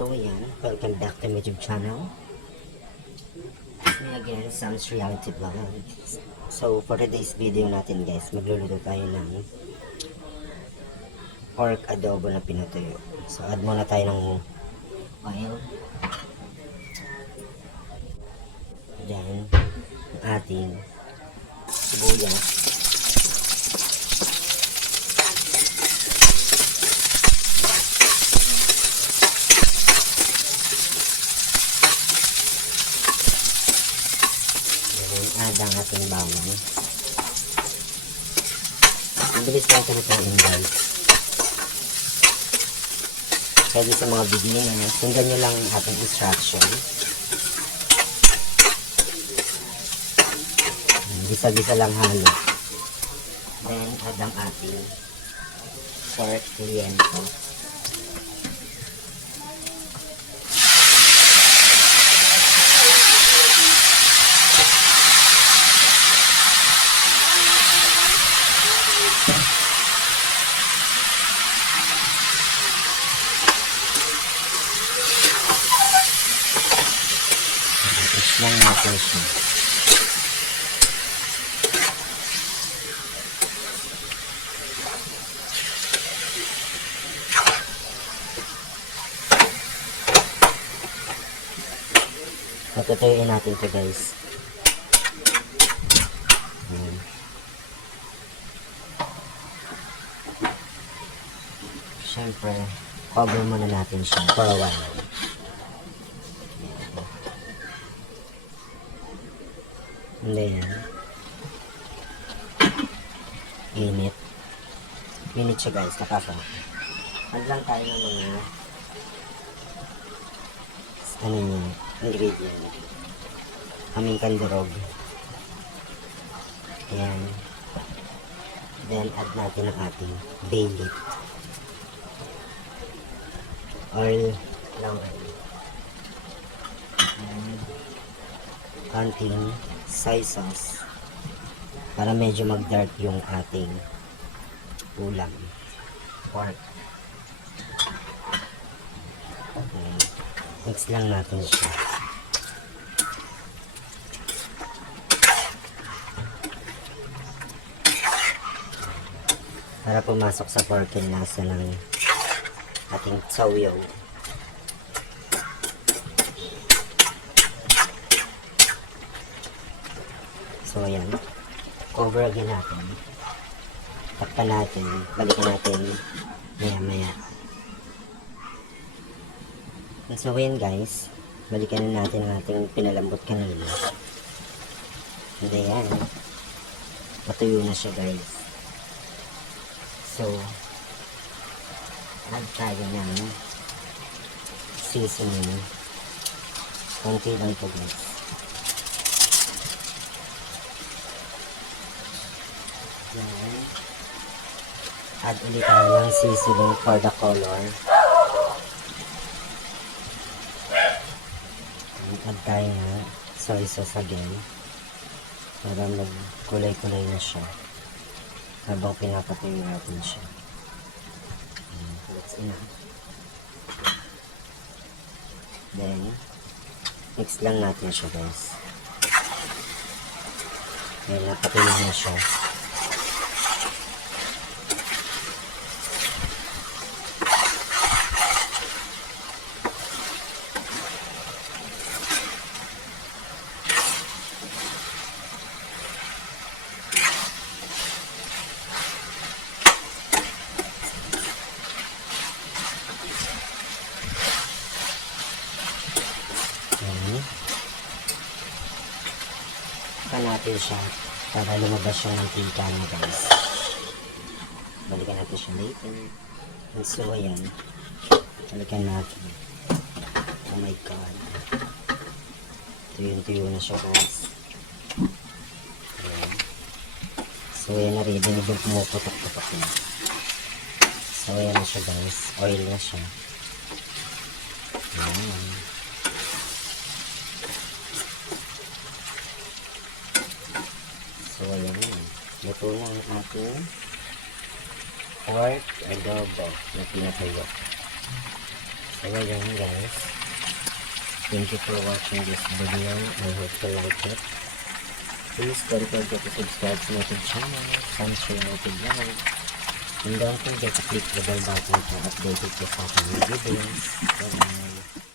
So ayan, welcome back to my YouTube channel. It's me again, Sam's Reality Vlog. So for today's video natin guys, magluluto tayo ng pork adobo na pinutuyo. So add muna tayo ng oil. Then, ang ating sibuyas. Add ang ating bawang. Ang bilis lang ito lutuin guys. Pwede sa mga beginners, sundan nyo lang ang ating instruction. Bisa-bisa lang halo. Then add ang ating pork liento. Lang natin siya. Patutuyuin natin ito guys. Siyempre, cover muna natin siya for a while. Hindi yan. Init siya guys, nakasa. Add lang tayo ng mga ingredient. Aming kandurog. Ayan. Then add natin ang ating bay leaf. Oil lang. Konting soy sauce para medyo mag-dark yung ating ulam pork. Okay. Mix lang natin siya. Para pumasok sa pork yung lasa ng ating tsoyo. So ayan, cover again natin. Takpan natin, balikan natin maya. So ayan guys, balikan na natin ang ating pinalambot kanina. And ayan, matuyo na siya guys. So, add tayo ng seasoning. Konti lang ito guys. Yan. Add ulit tayo ng seasoning for the color. Add tayo ng soy sauce again para mag-kulay-kulay na siya habang pinapatuyo natin siya. That's enough. Then mix lang natin siya guys. Ayan, napatuyo na siya. Natin siya para lumabas yung mantika niya guys. Balikan natin siya later. And so ayan, balikan natin. Oh my god, tuyo na siya guys. Ayan. So ayan na rin, din yung pumuputok-putok na. So ayan na siya guys, oil na siya. Ayan. So ayan, luto na ang ating pork adobo na pinatuyo. So ayun guys. Thank you for watching this video. I hope you like it. Please don't forget to subscribe to my YouTube channel, Sunshine Motive Vlog. And don't forget to click the bell button para updated ka sa aking videos. Bye-bye.